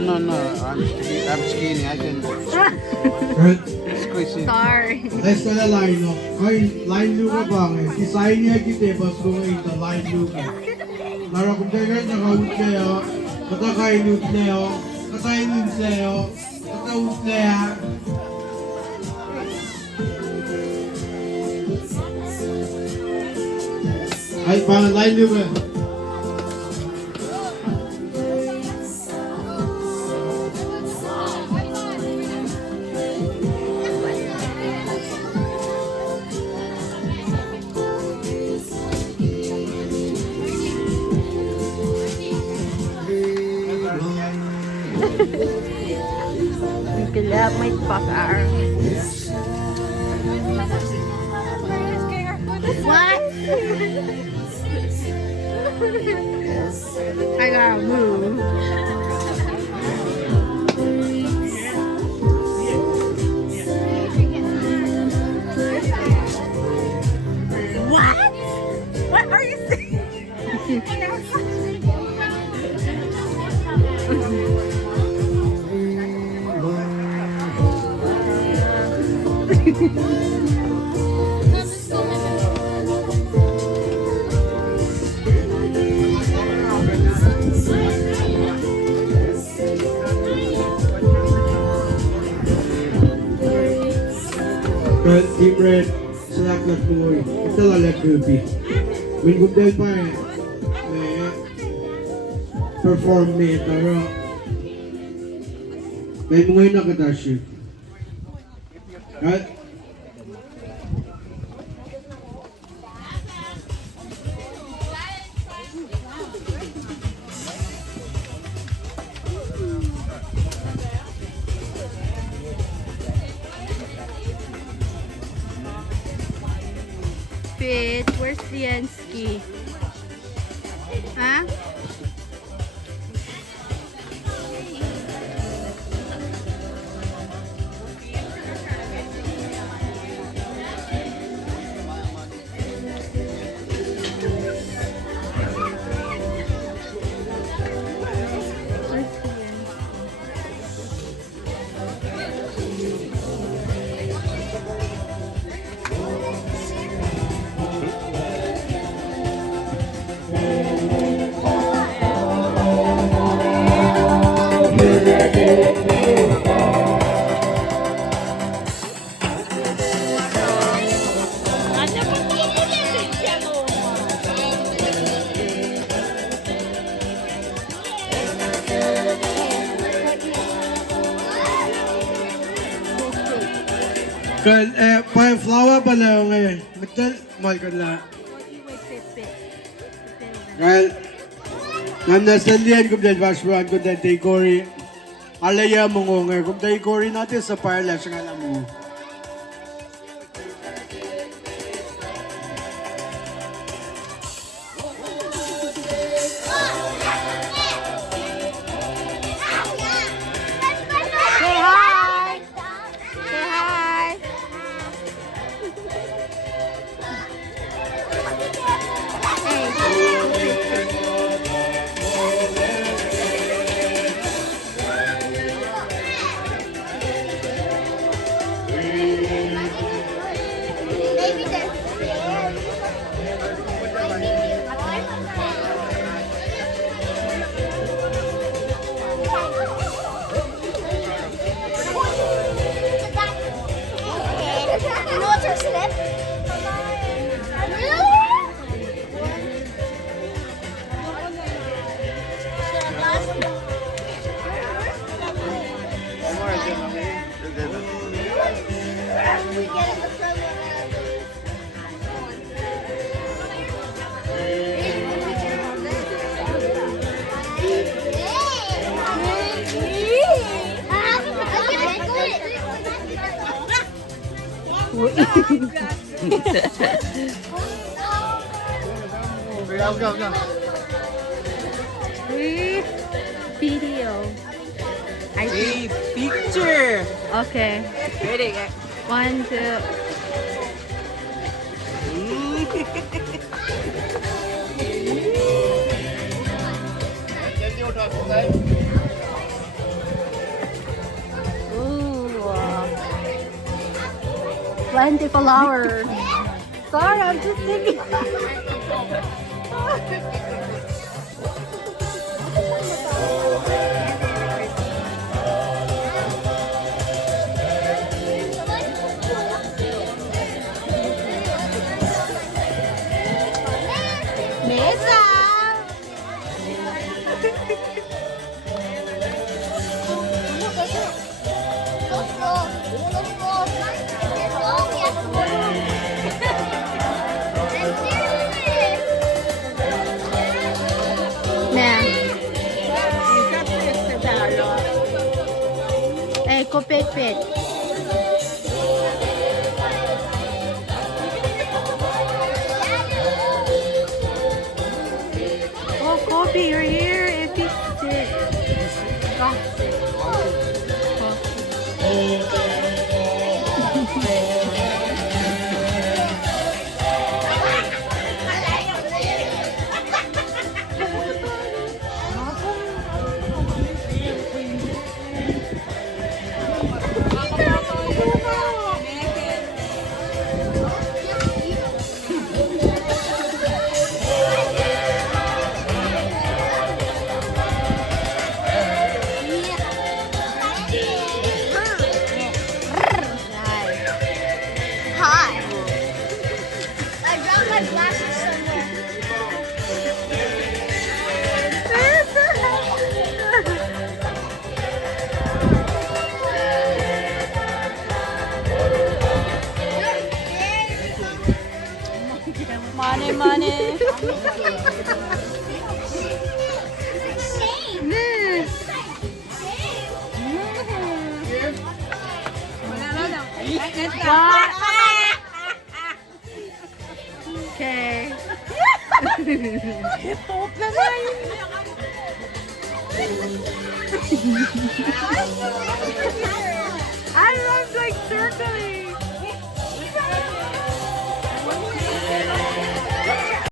No, I'm skinny. I can squeeze it. Sorry. Let's go to line no. Ay, line luka bang. Design niya kita bas kung ito line luka. Mara kung kaya nakaut kayo, katakainut niyo, katainut niyo, kataut niya. Ay, bang line luka. Gelap may pakar. What? I gotta move. What? What are you saying? But deep red, select the boy. Ito lang goopy. When good day pa eh. Perform me pero may mga nakadash. Right? Fit, where's Liensky? Huh? Kan pa flower ba na ngayon? Nagtal mal kan la. Kan Ngam nasandian kum den Bashwan kum den Tikori. Alaya mongongay kum Tikori natin sa parla sa alam mo. Say hi. Say hi. Video. Hey, picture. Okay. Ready? 1, 2. Ooh. Plenty flower. Sorry, I'm just thinking. Mesa. Kopet-pet. Oh, Kobe, you're here. If you sit. Money, money. Okay. I'm like circling.